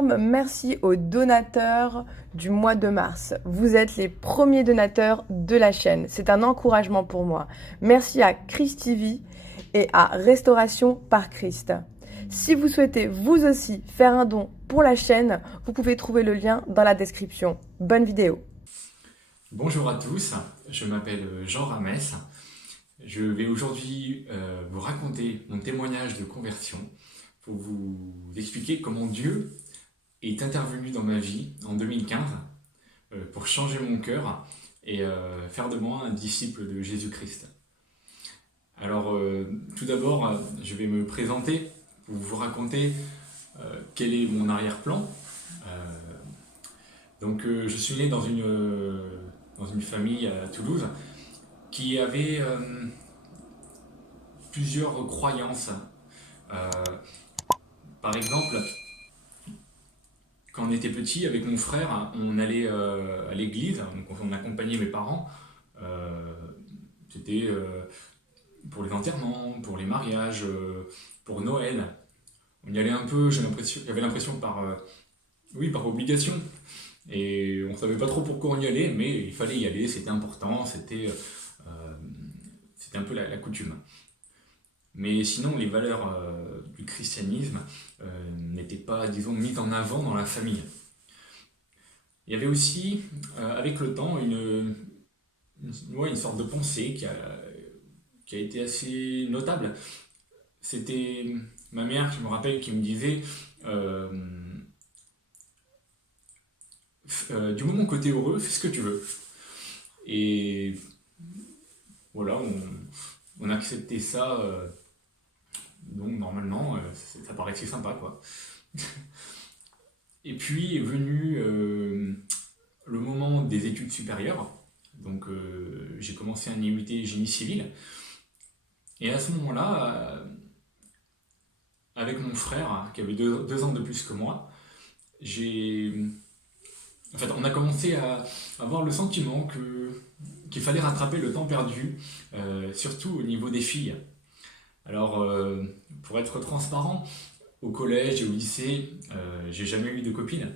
énorme merci aux donateurs du mois de mars. Vous êtes les premiers donateurs de la chaîne. C'est un encouragement pour moi. Merci à Christ TV et à Restauration par Christ. Si vous souhaitez vous aussi faire un don pour la chaîne, vous pouvez trouver le lien dans la description. Bonne vidéo. Bonjour à tous, je m'appelle Jean Ramès. Je vais aujourd'hui vous raconter mon témoignage de conversion pour vous expliquer comment Dieu est intervenu dans ma vie en 2015 pour changer mon cœur et faire de moi un disciple de Jésus-Christ. Alors tout d'abord, je vais me présenter pour vous raconter quel est mon arrière-plan. Je suis né dans une famille à Toulouse qui avait plusieurs croyances. Par exemple, quand on était petit, avec mon frère, on allait à l'église, donc on accompagnait mes parents. C'était pour les enterrements, pour les mariages, pour Noël. On y allait un peu, j'avais l'impression par obligation. Et on ne savait pas trop pourquoi on y allait, mais il fallait y aller, c'était important, c'était un peu la coutume. Mais sinon, les valeurs du christianisme n'étaient pas, disons, mises en avant dans la famille. Il y avait aussi, avec le temps, une sorte de pensée qui a été assez notable. C'était ma mère, je me rappelle, qui me disait du moment que tu es heureux, fais ce que tu veux. Et voilà, on acceptait ça, donc normalement, ça paraissait sympa, quoi. Et puis est venu le moment des études supérieures, donc j'ai commencé un IUT génie civil, et à ce moment-là, avec mon frère, qui avait deux ans de plus que moi, on a commencé à avoir le sentiment qu'il fallait rattraper le temps perdu, surtout au niveau des filles. Alors, pour être transparent, au collège et au lycée, j'ai jamais eu de copine.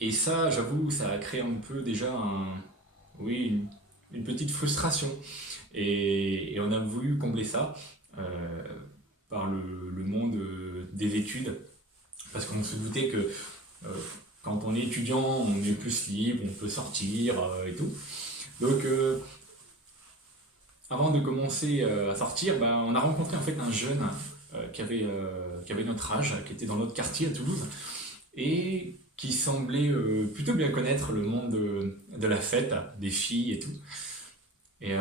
Et ça, j'avoue, ça a créé un peu déjà une petite frustration. Et on a voulu combler ça par le monde des études, parce qu'on se doutait que quand on est étudiant, on est plus libre, on peut sortir et tout. Donc, avant de commencer à sortir, on a rencontré en fait un jeune qui avait notre âge, qui était dans notre quartier à Toulouse, et qui semblait plutôt bien connaître le monde de la fête, des filles et tout. Et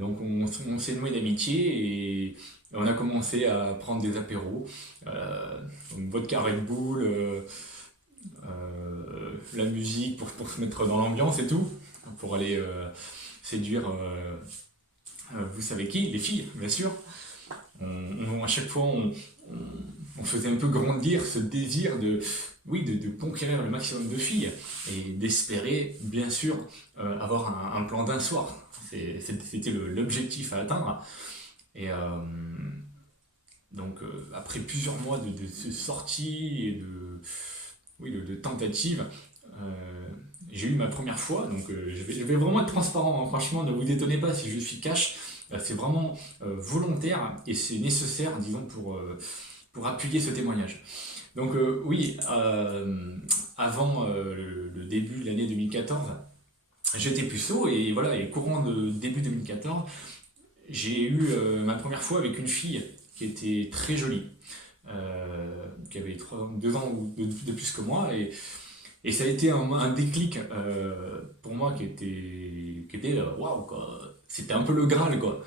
donc on s'est noué d'amitié et on a commencé à prendre des apéros, donc vodka Red Bull, la musique pour se mettre dans l'ambiance et tout, pour aller séduire, vous savez qui, les filles, bien sûr. À chaque fois, on faisait un peu grandir ce désir de conquérir le maximum de filles et d'espérer, bien sûr, avoir un plan d'un soir. C'était l'objectif à atteindre. Et après plusieurs mois de sorties et de tentatives, j'ai eu ma première fois, donc je vais vraiment être transparent, hein. Franchement, ne vous étonnez pas si je suis cash, c'est vraiment volontaire et c'est nécessaire, disons, pour appuyer ce témoignage. Donc avant le début de l'année 2014, j'étais puceau et voilà, et courant de début 2014, j'ai eu ma première fois avec une fille qui était très jolie, qui avait 2 ans de plus que moi, et ça a été un déclic pour moi qui était waouh, quoi. C'était un peu le Graal, quoi.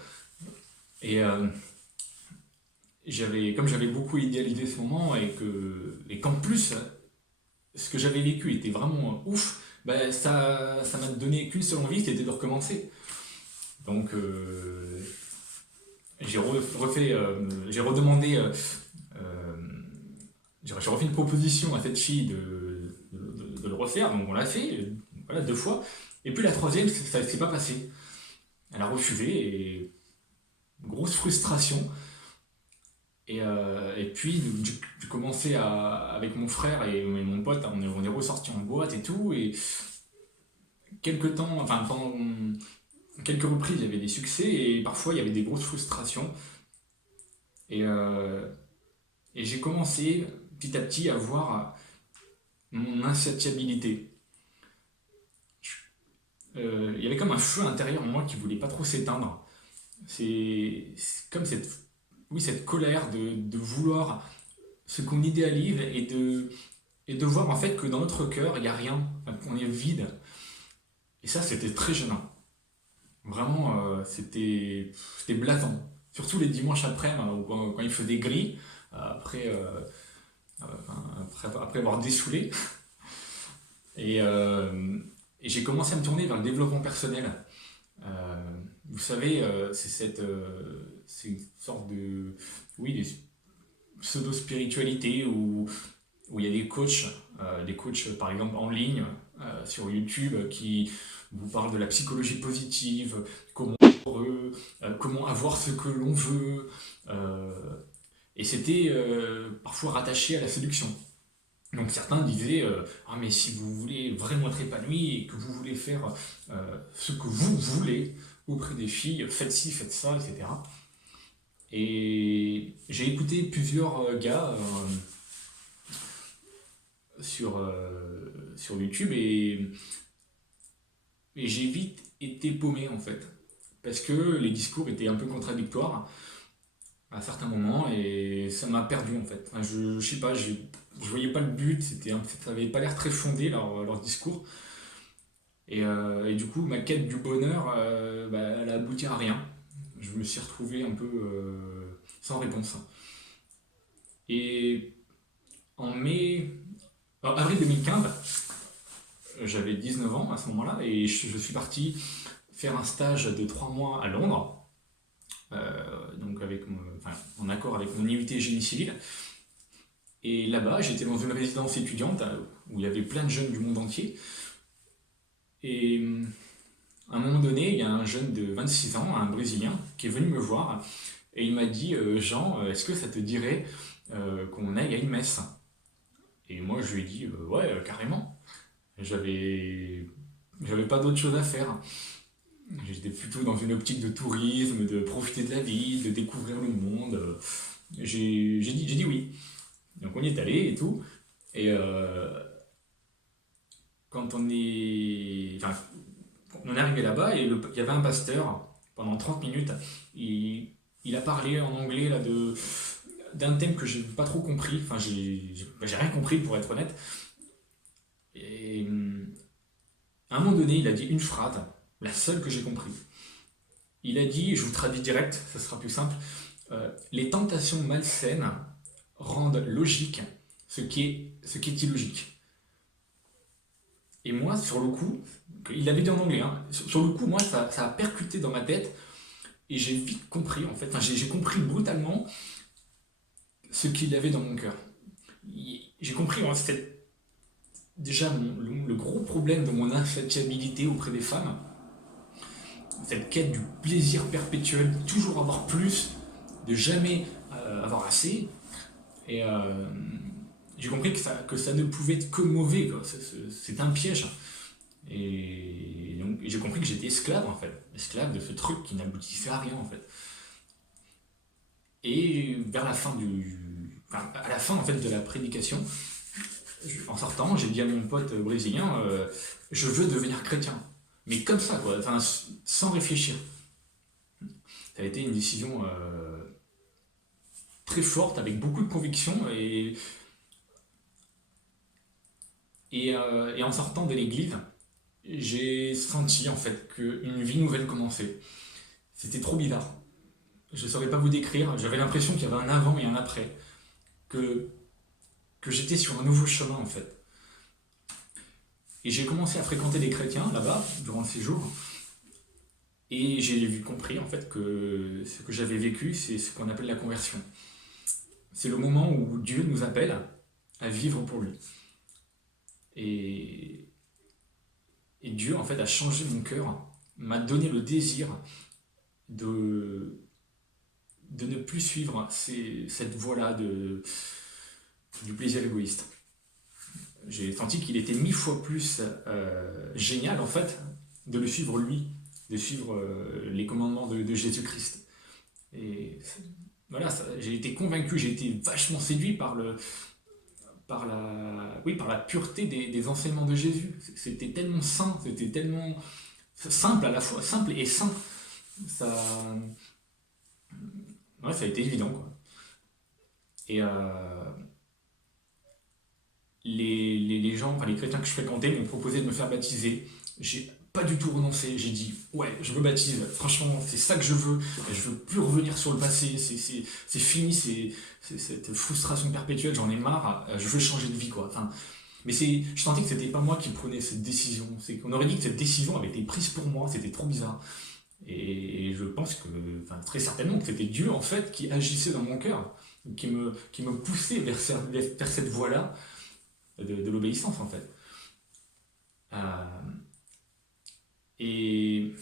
Et comme j'avais beaucoup idéalisé ce moment et qu'en plus ce que j'avais vécu était vraiment ouf, ça m'a donné qu'une seule envie, c'était de recommencer. Donc j'ai redemandé, j'ai refait une proposition à cette fille de le refaire, donc on l'a fait, voilà, 2 fois. Et puis la troisième, ça ne s'est pas passé. Elle a refusé et grosse frustration. Et puis, j'ai commencé avec mon frère et mon pote, on est ressortis en boîte et tout. Et quelques temps, enfin, pendant quelques reprises, il y avait des succès et parfois il y avait des grosses frustrations. Et, euh, et j'ai commencé petit à petit à voir mon insatiabilité. Il y avait comme un feu intérieur en moi qui voulait pas trop s'éteindre. C'est comme cette colère de vouloir ce qu'on idéalise et de voir en fait que dans notre cœur, il n'y a rien, enfin, qu'on est vide. Et ça, c'était très gênant. Vraiment, c'était blatant. Surtout les dimanches après, hein, quand il faisait gris, après, après avoir dessoulé. Et, euh, et j'ai commencé à me tourner vers le développement personnel. Vous savez, c'est une sorte de, oui, de pseudo-spiritualité où il y a des coachs par exemple en ligne sur YouTube qui vous parlent de la psychologie positive, comment être heureux, comment avoir ce que l'on veut, euh, et c'était parfois rattaché à la séduction. Donc certains disaient ah mais si vous voulez vraiment être épanoui et que vous voulez faire ce que vous voulez auprès des filles, faites ci, faites ça, etc. Et j'ai écouté plusieurs gars sur YouTube et j'ai vite été paumé en fait. Parce que les discours étaient un peu contradictoires à certains moments et ça m'a perdu en fait. Enfin, je sais pas, je voyais pas le but, ça avait pas l'air très fondé leur discours. Et du coup, ma quête du bonheur, elle a abouti à rien. Je me suis retrouvé un peu sans réponse. Et en avril 2015, j'avais 19 ans à ce moment-là et je suis parti faire un stage de 3 mois à Londres, donc en accord avec mon IUT génie civil. Et là-bas, j'étais dans une résidence étudiante où il y avait plein de jeunes du monde entier. Et à un moment donné, il y a un jeune de 26 ans, un Brésilien, qui est venu me voir et il m'a dit Jean, est-ce que ça te dirait qu'on aille à une messe? Et moi, je lui ai dit ouais, carrément. J'avais, j'avais pas d'autre chose à faire. J'étais plutôt dans une optique de tourisme, de profiter de la vie, de découvrir le monde. J'ai dit oui. Donc on y est allé et tout. Et quand enfin, on est arrivé là-bas et il y avait un pasteur pendant 30 minutes. Il, il a parlé en anglais là, d'un thème que j'ai pas trop compris. Enfin, j'ai rien compris pour être honnête. Et à un moment donné, il a dit une phrase, la seule que j'ai compris. Il a dit, je vous traduis direct, ça sera plus simple, les tentations malsaines rendent logique ce qui est illogique. Et moi, sur le coup, il l'avait dit en anglais, hein, sur le coup, moi, ça a percuté dans ma tête et j'ai vite compris, en fait, enfin, j'ai compris brutalement ce qu'il avait dans mon cœur. J'ai compris, hein, c'était déjà le gros problème de mon insatiabilité auprès des femmes, cette quête du plaisir perpétuel, de toujours avoir plus, de jamais avoir assez. Et j'ai compris que ça ne pouvait être que mauvais, quoi. C'est un piège. Et donc j'ai compris que j'étais esclave en fait, esclave de ce truc qui n'aboutissait à rien en fait. Et vers la fin à la fin en fait de la prédication, en sortant, j'ai dit à mon pote brésilien, je veux devenir chrétien. Mais comme ça, quoi, enfin, sans réfléchir. Ça a été une décision très forte, avec beaucoup de conviction, et en sortant de l'église, j'ai senti en fait qu'une vie nouvelle commençait. C'était trop bizarre. Je ne saurais pas vous décrire. J'avais l'impression qu'il y avait un avant et un après. Que, que j'étais sur un nouveau chemin en fait. Et j'ai commencé à fréquenter des chrétiens là-bas durant le séjour. Et j'ai compris en fait que ce que j'avais vécu, c'est ce qu'on appelle la conversion. C'est le moment où Dieu nous appelle à vivre pour lui. Et, et Dieu en fait a changé mon cœur, m'a donné le désir de, de ne plus suivre cette voie-là du plaisir égoïste. J'ai senti qu'il était 1000 fois plus génial, en fait, de le suivre lui, de suivre les commandements de Jésus-Christ. Et voilà, j'ai été convaincu, j'ai été vachement séduit par la pureté des enseignements de Jésus. C'était tellement sain, c'était tellement simple à la fois, simple et sain. Ça a été évident, quoi. Et les gens, enfin les chrétiens que je fréquentais m'ont proposé de me faire baptiser. J'ai pas du tout renoncé, j'ai dit ouais, je me baptise, franchement c'est ça que je veux, je veux plus revenir sur le passé, c'est fini, c'est cette frustration perpétuelle, j'en ai marre, je veux changer de vie, quoi. Enfin, mais je sentais que c'était pas moi qui prenais cette décision, c'est qu'on aurait dit que cette décision avait été prise pour moi, c'était trop bizarre. Et je pense que, enfin, très certainement que c'était Dieu en fait qui agissait dans mon cœur, qui me poussait vers cette voie-là de l'obéissance en fait. Et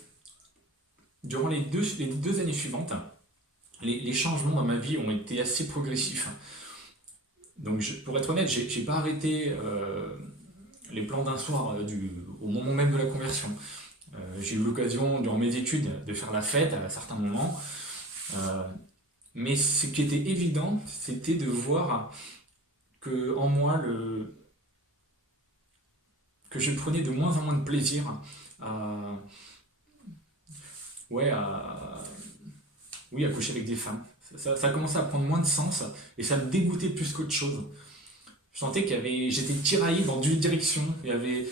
durant les deux années suivantes, les changements dans ma vie ont été assez progressifs. Donc pour être honnête, j'ai pas arrêté les plans d'un soir au moment même de la conversion. J'ai eu l'occasion durant mes études de faire la fête à certains moments. Mais ce qui était évident, c'était de voir que en moi, que je prenais de moins en moins de plaisir à coucher avec des femmes. Ça a commencé à prendre moins de sens et ça me dégoûtait plus qu'autre chose. Je sentais j'étais tiraillé dans deux directions. Il y avait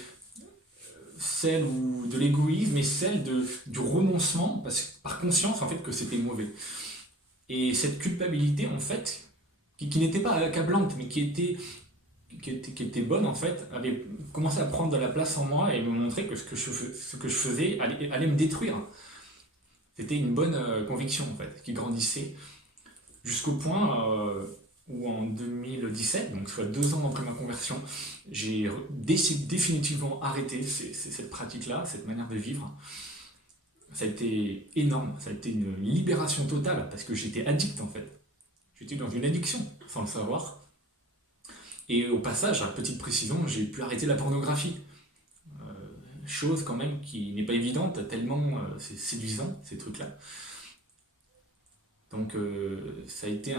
celle de l'égoïsme et celle du renoncement, par conscience en fait que c'était mauvais. Et cette culpabilité en fait, qui n'était pas accablante, mais qui était bonne en fait, avait commencé à prendre de la place en moi et me montrer que ce que je faisais allait me détruire. C'était une bonne conviction en fait, qui grandissait jusqu'au point où en 2017, donc soit 2 ans après ma conversion, j'ai définitivement arrêté cette pratique-là, cette manière de vivre. Ça a été énorme, ça a été une libération totale parce que j'étais addict en fait. J'étais dans une addiction sans le savoir. Et au passage, à petite précision, j'ai pu arrêter la pornographie. Chose quand même qui n'est pas évidente, tellement c'est séduisant ces trucs-là. Donc ça a été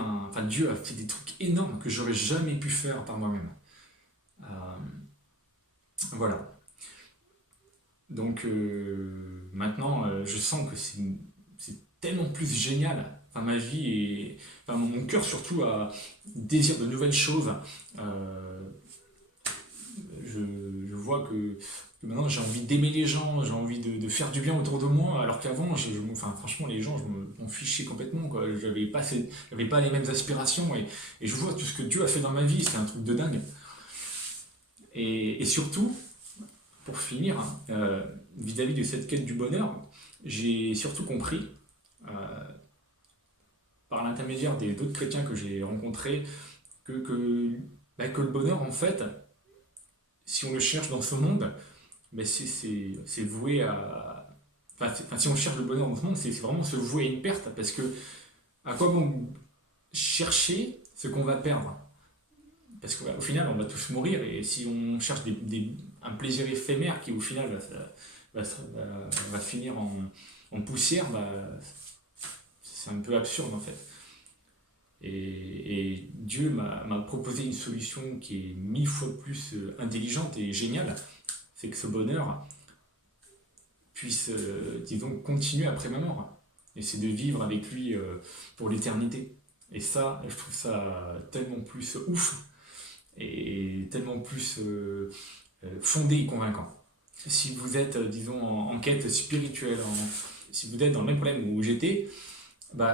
Dieu a fait des trucs énormes que j'aurais jamais pu faire par moi-même. Voilà. Donc maintenant, je sens que c'est tellement plus génial. Ma vie mon cœur surtout a désir de nouvelles choses. Je vois que maintenant j'ai envie d'aimer les gens, j'ai envie de faire du bien autour de moi, alors qu'avant, franchement, les gens, je m'en fichais complètement, quoi. J'avais pas les mêmes aspirations, et je vois tout ce que Dieu a fait dans ma vie, c'est un truc de dingue. Et surtout, pour finir, vis-à-vis de cette quête du bonheur, j'ai surtout compris, par l'intermédiaire d'autres chrétiens que j'ai rencontrés, que le bonheur, en fait, si on le cherche dans ce monde, c'est voué à... si on cherche le bonheur dans ce monde, c'est vraiment se vouer à une perte, parce que à quoi bon chercher ce qu'on va perdre? Parce qu'au final, on va tous mourir, et si on cherche un plaisir éphémère qui, au final, va finir en poussière, c'est un peu absurde, en fait. Et Dieu m'a proposé une solution qui est 1000 fois plus intelligente et géniale, c'est que ce bonheur puisse, disons, continuer après ma mort. Et c'est de vivre avec lui pour l'éternité. Et ça, je trouve ça tellement plus ouf et tellement plus fondé et convaincant. Si vous êtes, disons, en quête spirituelle, si vous êtes dans le même problème où j'étais,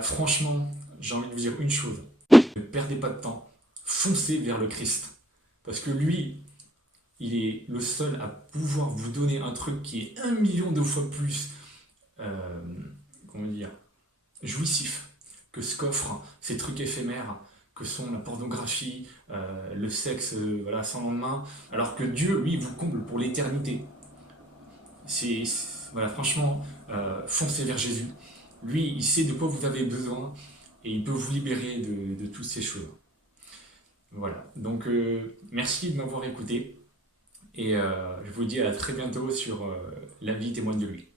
franchement, j'ai envie de vous dire une chose. Ne perdez pas de temps. Foncez vers le Christ. Parce que lui, il est le seul à pouvoir vous donner un truc qui est 1 million de fois plus jouissif que ce qu'offrent ces trucs éphémères que sont la pornographie, le sexe sans lendemain, alors que Dieu, lui, vous comble pour l'éternité. Franchement, foncez vers Jésus. Lui, il sait de quoi vous avez besoin et il peut vous libérer de toutes ces choses. Voilà, donc merci de m'avoir écouté et je vous dis à très bientôt sur La vie témoigne de lui.